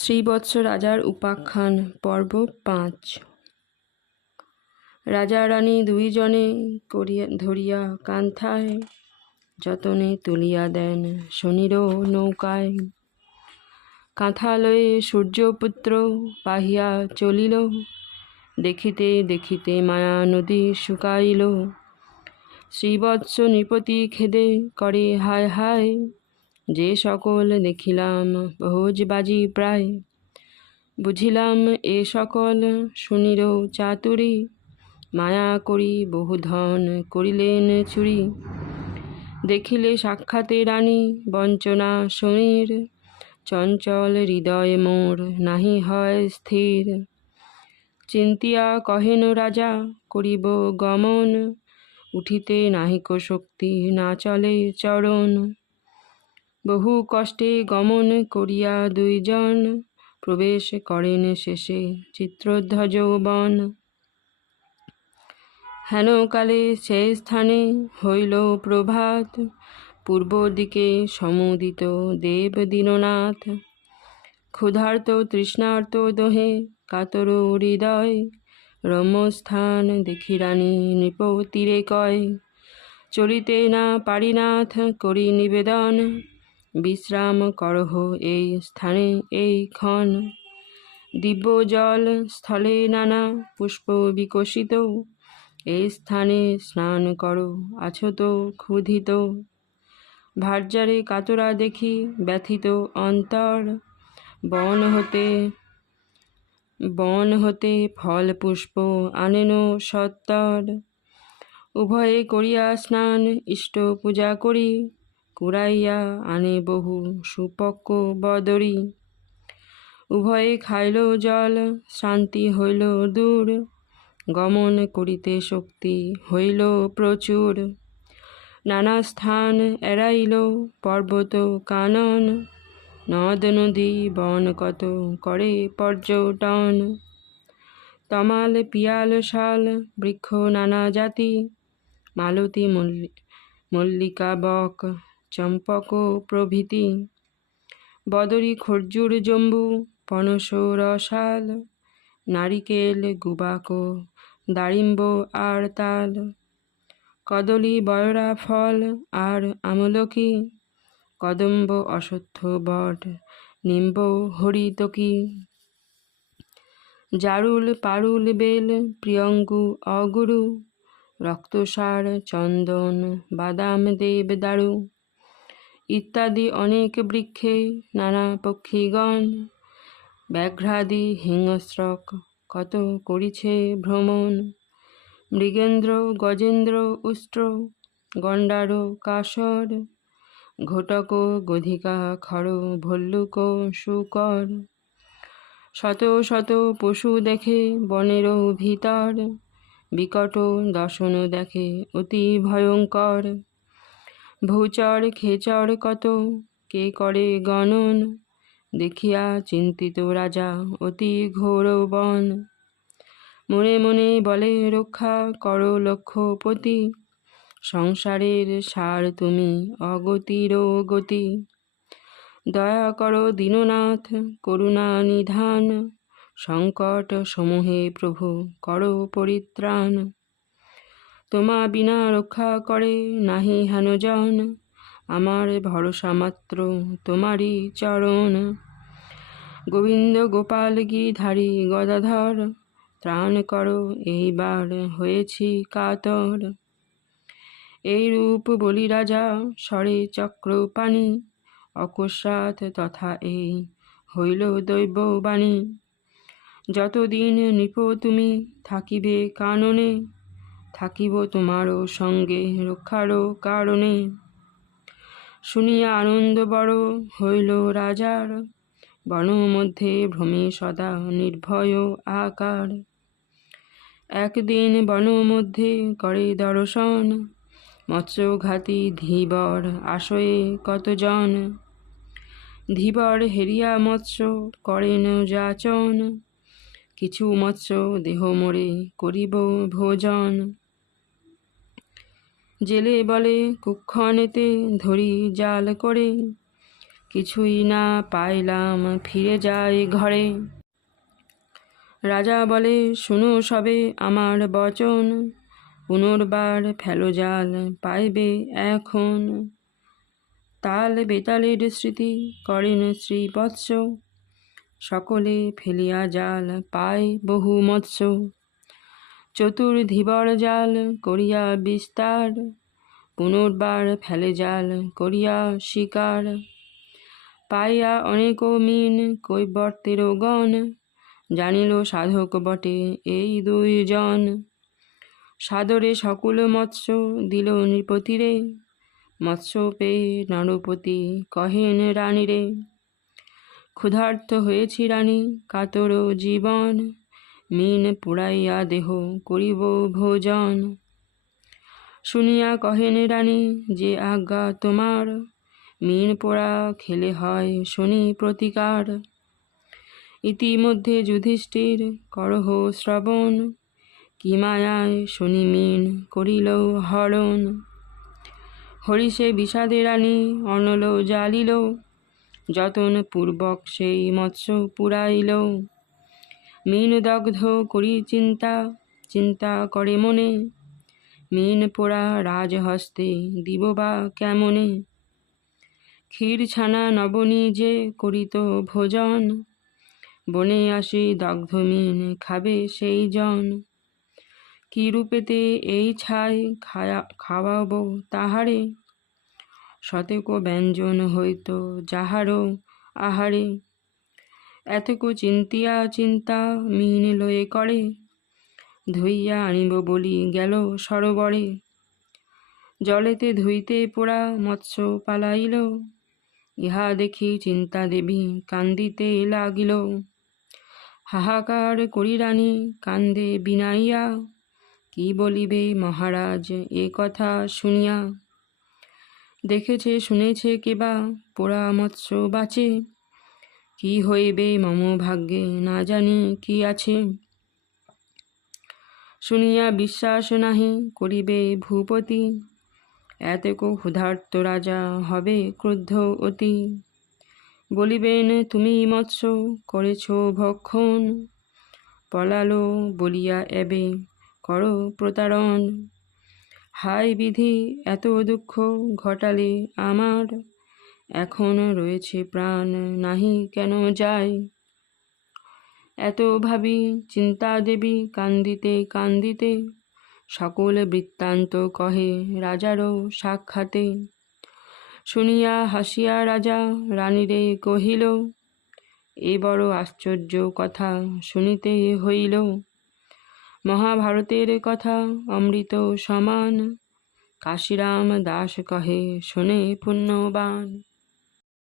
শ্রীবৎস রাজার উপাখ্যান পর্ব ৫। রাজা রানী দুইজনে ধরিয়া কান্থায় যতনে তুলিয়া দেন শনিরও নৌকায়। কাঁথা লয়ে সূর্যপুত্র পাহিয়া চলিল, দেখিতে দেখিতে মায়া নদী শুকাইল। শ্রীবৎস নৃপতি খেদে করে হায় হায়, যে সকল দেখিলাম ভোজবাজি প্রায়। বুঝিলাম এ সকল শুনির চাতুরী, মায়া করি বহু ধন করিলেন চুরি। দেখিলে সাক্ষাতে রানী বঞ্চনা শনির, চঞ্চল হৃদয় মোর নাহি হয় স্থির। চিন্তিয়া কহেন রাজা করিব গমন, উঠিতে নাহিক শক্তি না চলে চরণ। বহু কষ্টে গমন করিয়া দুইজন, প্রবেশ করেন শেষে চিত্রধ্বজ বন। হেনকালে সে স্থানে হইল প্রভাত, পূর্ব দিকে সমুদিত দেব দীননাথ। ক্ষুধার্ত তৃষ্ণার্ত দোহে কাতর হৃদয়, রম্যস্থান দেখি রানী নৃপতিরে কয়। চলিতে না পারি নাথ করি নিবেদন, বিশ্রাম করহ এই স্থানে এই ক্ষণ। দিব্য জল স্থলে নানা পুষ্প বিকশিত, এই স্থানে স্নান করো আছো তো ক্ষুধিত। ভার্যারে কাতরা দেখি ব্যথিত অন্তর, বন হতে ফল পুষ্প আনেন সত্তর। উভয়ে করিয়া স্নান ইষ্ট পূজা করি, কুড়াইয়া আনে বহু সুপক্ক বদরি। উভয়ে খাইল জল শান্তি হইল দূর, গমন করিতে শক্তি হইল প্রচুর। নানা স্থান এড়াইল পর্বত কানন, নদ নদী বন কত করে পর্যটন। তমাল পিয়াল শাল বৃক্ষ নানা জাতি, মালতী মল্লিকা বক চম্পক প্রভৃতি। বদরী খর্জুর জম্বু পনস রসাল, নারিকেল গুবাক দারিম্ব আর তাল। কদলী বয়রা ফল আর আমলকি, কদম্ব অশ্বত্থ বট নিম্ব হরিতকি। জারুল পারুল বেল প্রিয়ঙ্গু অগুরু, রক্তসার চন্দন বাদাম দেবদারু। ইত্যাদি অনেক বৃক্ষে নানা পক্ষীগণ, ব্যাঘ্রাদি হিংস্রক কত করিছে ভ্রমণ। মৃগেন্দ্র গজেন্দ্র উষ্ট্র গণ্ডার কাসর, ঘটক গধিকা খর ভল্লুক শূকর। শত শত পশু দেখে বনের ভিতর, বিকট দর্শন দেখে অতি ভয়ঙ্কর। ভূচর খেচর কত কে করে গণন, দেখিয়া চিন্তিত রাজা অতি ঘোর বন। মনে মনে বলে রক্ষা করো লক্ষ্যপতি, সংসারের সার তুমি অগতির গতি। দয়া করো দীননাথ করুণা নিধান, সংকট সমূহে প্রভু করো পরিত্রাণ। তোমা বিনা রক্ষা করে নাহি হেনজন, আমার ভরসা মাত্র তোমারই চরণ। গোবিন্দ গোপাল গিরিধারী গদাধর, ত্রাণ করো এইবার হয়েছি কাতর। এই রূপ বলি রাজা স্বরে চক্রপাণি, অকস্মাৎ তথা এই হইল দৈববাণী। যতদিন নৃপ তুমি থাকিবে কাননে, থাকিব তোমারও সঙ্গে রক্ষারও কারণে। শুনিয়া আনন্দ বড় হইল রাজার, বন মধ্যে ভ্রমে সদা নির্ভয় আকার। একদিন বন মধ্যে করে দর্শন, মৎস্যঘাতী ধীবর আশয়ে কতজন। ধীবর হেরিয়া মৎস্য করেন যাচন, কিছু মৎস্য দেহ মোরে করিব ভোজন। জেলে বলে কুক্ষণেতে ধরি জাল করে, কিছুই না পাইলাম, ফিরে যাই ঘরে। রাজা বলে, শুনো সবে আমার বচন, পুনর্বার ফেলো জাল, পাইবে এখন। তাল বেতালের স্মৃতি করেন শ্রীবৎস, সকলে ফেলিয়া জাল, পায় বহু মৎস্য। চতুর্ধিবর জাল করিয়া বিস্তার, পুনর্বার ফেলে জাল করিয়া শিকার। পাইয়া অনেক মিন কৈবর্তের গণ, জানিল সাধক বটে এই দুইজন। সাদরে সকল মৎস্য দিল নৃপতিরে, মৎস্য পেয়ে নরপতি কহেন রানীরে। ক্ষুধার্ত হয়েছি রানী, কাতর জীবন, মিন পুড়াইয়া দেহ করিব ভোজন। শুনিয়া কহেন রানী, যে আজ্ঞা তোমার, মিন পোড়া খেলে হয় শনি প্রতিকার। ইতিমধ্যে যুধিষ্ঠির করহ শ্রবণ, কি মায়ায় শনি মিন করিল হরণ। হরিষে বিষাদে রানী অনল জ্বালিল, যতন পূর্বক সেই মৎস্য পুরাইল। মিন দগ্ধ করি চিন্তা, চিন্তা করে মনে, মিন পোড়া রাজহস্তে দিব বা কেমনে। ক্ষীর ছানা নবনী যে করিত ভোজন, বনে আসি দগ্ধ মিন খাবে সেই জন। কি রূপেতে এই ছাই খাওয়াব তাহারে, শতেক ব্যঞ্জন হইত যাহারও আহারে। এতক চিন্তিয়া চিন্তা মিন লয়ে করে, ধুইয়া আনিব বলি গেল সরোবরে। জলেতে ধুইতে পোড়া মৎস্য পালাইল, ইহা দেখি চিন্তা দেবী কান্দিতে লাগিল। হাহাকার করি রানী কান্দে বিনাইয়া, কি বলিবে মহারাজ এ কথা শুনিয়া। দেখেছে শুনেছে কেবা পোড়া মৎস্য বাঁচে, কি হইবে মম ভাগ্যে না জানি কি আছে। শুনিয়া বিশ্বাস নাহি করিবে ভূপতি, এতক ক্ষুধার্ত রাজা হবে ক্রুদ্ধ অতি। বলিবেন তুমি মৎস্য করেছ ভক্ষণ, পলালো বলিয়া এবে করো প্রতারণ। হায় বিধি এত দুঃখ ঘটালে আমার, এখন রয়েছে প্রাণ নাহি কেন যায়। এত ভাবি চিন্তা দেবী কান্দিতে কান্দিতে, সকল বৃত্তান্ত কহে রাজারও সাক্ষাতে। শুনিয়া হাসিয়া রাজা রানীরে কহিল, এ বড় আশ্চর্য কথা শুনিতে হইল। মহাভারতের কথা অমৃত সমান, কাশিরাম দাস কহে শোনে পুণ্যবান।